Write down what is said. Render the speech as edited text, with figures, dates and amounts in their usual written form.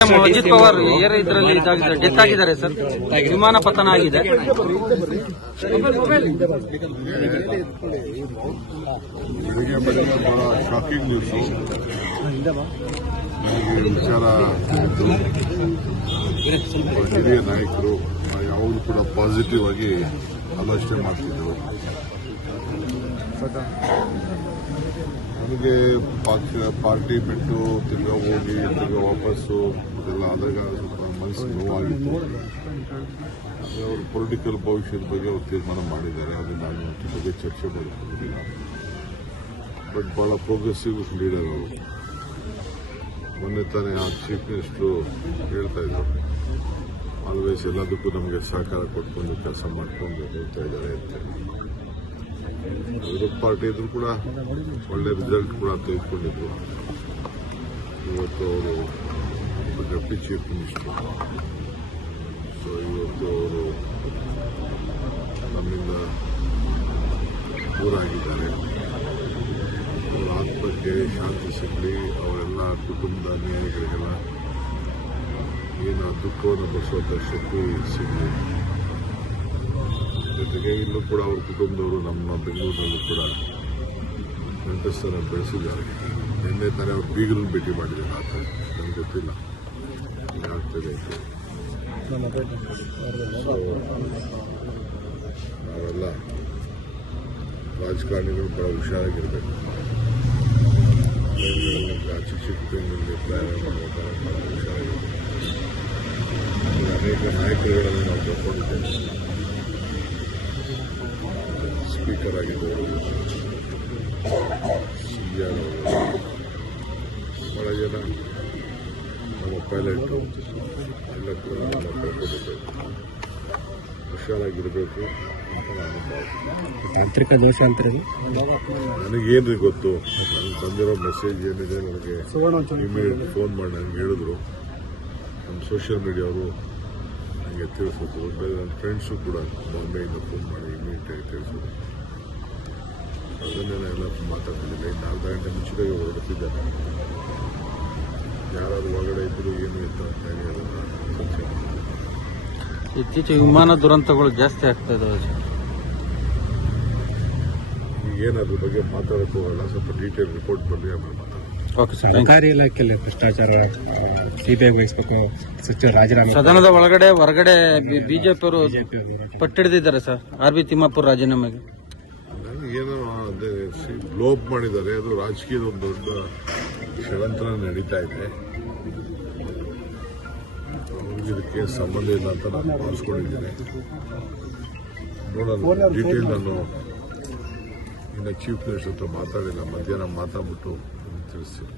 Ajit Pawar air ಇದರಲ್ಲಿ death ಆಗಿದ್ದಾರೆ sir. ವಿಮಾನ ಪತನ ಆಗಿದೆ. ಬೆಳಿಗ್ಗೆ ಬಹಳ ಶಾಕಿಂಗ್ ನ್ಯೂಸ್. ನನಗೆ ವಿಚಾರ ಹಿರಿಯ ನಾಯಕರು ಯಾವಾಗಲೂ ಕೂಡ ಪಾಸಿಟಿವ್ ಆಗಿ ಆಲೋಚನೆ ಮಾಡ್ತಿದ್ರು. ನನಗೆ ಪಾರ್ಟಿ ಬಿಟ್ಟು ತಿರ್ಗಾ ಹೋಗಿ ತಿರ್ಗಾ ವಾಪಸ್ಸು ಇದೆಲ್ಲ ಆದಾಗ ಸ್ವಲ್ಪ ಮನಸ್ಸಿಗೆ ನೋವಾಗಿತ್ತು. ಅವ್ರ ಪೊಲಿಟಿಕಲ್ ಭವಿಷ್ಯದ ಬಗ್ಗೆ ಅವರು ತೀರ್ಮಾನ ಮಾಡಿದ್ದಾರೆ. ಅದು ನಾನು ಅದ್ರ ಬಗ್ಗೆ ಚರ್ಚೆ ಮಾಡಿಕೊಂಡಿಲ್ಲ. ಬಟ್ ಬಹಳ ಪ್ರೋಗ್ರೆಸಿವ್ ಲೀಡರ್ ಅವರು. ಮೊನ್ನೆ ತಾನೇ ಆ ಚೀಫ್ ಮಿನಿಸ್ಟರು ಹೇಳ್ತಾ ಇದ್ರು, ಆಲ್ವೇಸ್ ಎಲ್ಲದಕ್ಕೂ ನಮಗೆ ಸಹಕಾರ ಕೊಟ್ಕೊಂಡು ಕೆಲಸ ಮಾಡ್ಕೊಂಡು ಹೋಗ್ತಾ ಇದ್ದಾರೆ ಅಂತ. ವಿರೋಧ ಪಾರ್ಟಿ ಇದ್ರು ಕೂಡ ಒಳ್ಳೆ ರಿಸಲ್ಟ್ ಕೂಡ ತೆಗೆದುಕೊಂಡಿದ್ರು. ಇವತ್ತು ಅವರು ಡೆಪ್ಟಿ ಚೀಫ್ ಮಿನಿಸ್ಟರ್. ಸೊ ಇವತ್ತು ಅವರು ನಮ್ಮಿಂದ ದೂರ ಆಗಿದ್ದಾರೆ. ಅವರ ಆತ್ಮಕ್ಕೆ ಶಾಂತಿ ಸಿಗಲಿ, ಅವರೆಲ್ಲ ಕುಟುಂಬದ ಅನ್ಯಾಯಗಳಿಗೆಲ್ಲ ಏನು ದುಃಖವನ್ನು ಬರೆಸುವಂಥ ಶಕ್ತಿ ಸಿಗಲಿ. ಜೊತೆಗೆ ಇಲ್ಲೂ ಕೂಡ ಅವ್ರ ಕುಟುಂಬದವರು ನಮ್ಮ ಬೆಂಗಳೂರಿನಲ್ಲೂ ಕೂಡ ನೆಂಟಸ್ಥಾನ ಬೆಳೆಸಿದ್ದಾರೆ. ನಿನ್ನೆ ತಾನೇ ಅವ್ರು ಬೀಗರನ್ನು ಭೇಟಿ ಮಾಡಿದ್ದಾರೆ. ಆತ ನನಗೆ ಗೊತ್ತಿಲ್ಲ ಏನಾಗ್ತದೆ ಅಂತ. ನಾವೆಲ್ಲ ರಾಜಕಾರಣಿಗಳು ಬಹಳ ಹುಷಾರಾಗಿರ್ಬೇಕು. ಚಿಕ್ಕ ಚಿಕ್ಕ ಬೆಂಗಳೂರಿಗೆ ಪ್ರಯಾಣ ಮಾಡುವಾಗ ಬಹಳ ಹುಷಾರಾಗಿರ್ಬೇಕು. ಅನೇಕ ನಾಯಕರುಗಳನ್ನು ನಾವು ಕರ್ಕೊಂಡಿದ್ದೇವೆ. ಸ್ಪೀಕರ್ ಆಗಿದ್ದವರು, ಸಿಆರ್ ಅವರು, ಬಹಳ ಜನ ನಮ್ಮ ಪೈಲಟು ಎಲ್ಲ ಕೂಡ ನಾವು ಕರ್ಕೊಂಡಿದ್ದೇವೆ. ಹುಷಾರಾಗಿರಬೇಕು ಅಂತ ನಾನು ಭಾವಿಸ್ತೀನಿ. ತಾಂತ್ರಿಕ ದೋಷ ಅಂತಾರೆ. ನನಗೇನ್ರಿ ಗೊತ್ತು. ನನಗೆ ಬಂದಿರೋ ಮೆಸೇಜ್ ಏನಿದೆ ನನಗೆ ಇಮಿಡಿಯೇಟ್ ಫೋನ್ ಮಾಡಿ ನನಗೆ ಹೇಳಿದ್ರು. ನಮ್ಮ ಸೋಷಿಯಲ್ ಮೀಡಿಯಾವರು ನನಗೆ ತಿಳಿಸಿದ್ರು. ಬೇರೆ ನನ್ನ ಫ್ರೆಂಡ್ಸು ಕೂಡ ಬಾಂಬೆಯಿಂದ ಫೋನ್ ಮಾಡಿ ಇಮಿಡಿಯೇಟಾಗಿ ತಿಳಿಸಿದ್ರು. ಅದನ್ನೇ ಎಲ್ಲ ಮಾತಾಡ್ತಿದ್ದಿಲ್ಲ. 4 ಗಂಟೆ ಮುಂಚಿತವಾಗಿ ಹೊರಡುತ್ತಿದ್ದಾರೆ. ಯಾರಾದ್ರೂ ಒಳಗಡೆ ಇದ್ರು ಏನು ಅಂತ ಅದನ್ನು ಚರ್ಚೆ ಮಾಡಿ. ಇತ್ತೀಚೆಗೆ ವಿಮಾನ ದುರಂತಗಳು ಜಾಸ್ತಿ ಆಗ್ತಾ ಇದಾವೆ. ಈಗೇನಾದ್ರ ಬಗ್ಗೆ ಮಾತಾಡಕ್ಕೆ ಹೋಗಲ್ಲ. ಸ್ವಲ್ಪ ಡೀಟೇಲ್ ರಿಪೋರ್ಟ್ ಬಂದರೆ ಆಮೇಲೆ ಮಾತಾಡೋಣ. Okay sir. ಸರ್ಕಾರಿ ಇಲಾಖೆಯಲ್ಲಿ ಭ್ರಷ್ಟಾಚಾರ ಸಿಬಿಐ ವಹಿಸಬೇಕು, ಸಚಿವ ರಾಜೀನಾಮೆ. ಸದನದ ಒಳಗಡೆ ಹೊರಗಡೆ ಬಿಜೆಪಿಯವರು ಪಟ್ಟಿಡಿದಿದ್ದಾರೆ ಸರ್. ಆರ್.ಬಿ. ತಿಮ್ಮಾಪುರ್ ರಾಜೀನಾಮೆಗೆ ಏನೋ ಅದೇ ಲೋಪ್ ಮಾಡಿದ್ದಾರೆ. ಅದು ರಾಜಕೀಯದ ಒಂದು ದೊಡ್ಡ ಷಡ್ಯಂತ್ರ ನಡೀತಾ ಇದೆ. ಅವ್ರಿಗೆ ಇದಕ್ಕೆ ಸಂಬಂಧ ಇಲ್ಲ ಅಂತ ನಾನು ಭಾವಿಸ್ಕೊಂಡಿದ್ದೇನೆ. ನೋಡೋಣ, ಡೀಟೇಲ್ ನಾನು ಇನ್ನು ಚೀಫ್ ಮಿನಿಸ್ಟರ್ ಹತ್ರ ಮಾತಾಡಿಲ್ಲ. ಮಧ್ಯಾಹ್ನ ಮಾತಾಡ್ಬಿಟ್ಟು ತಿಳಿಸ್ತೀನಿ.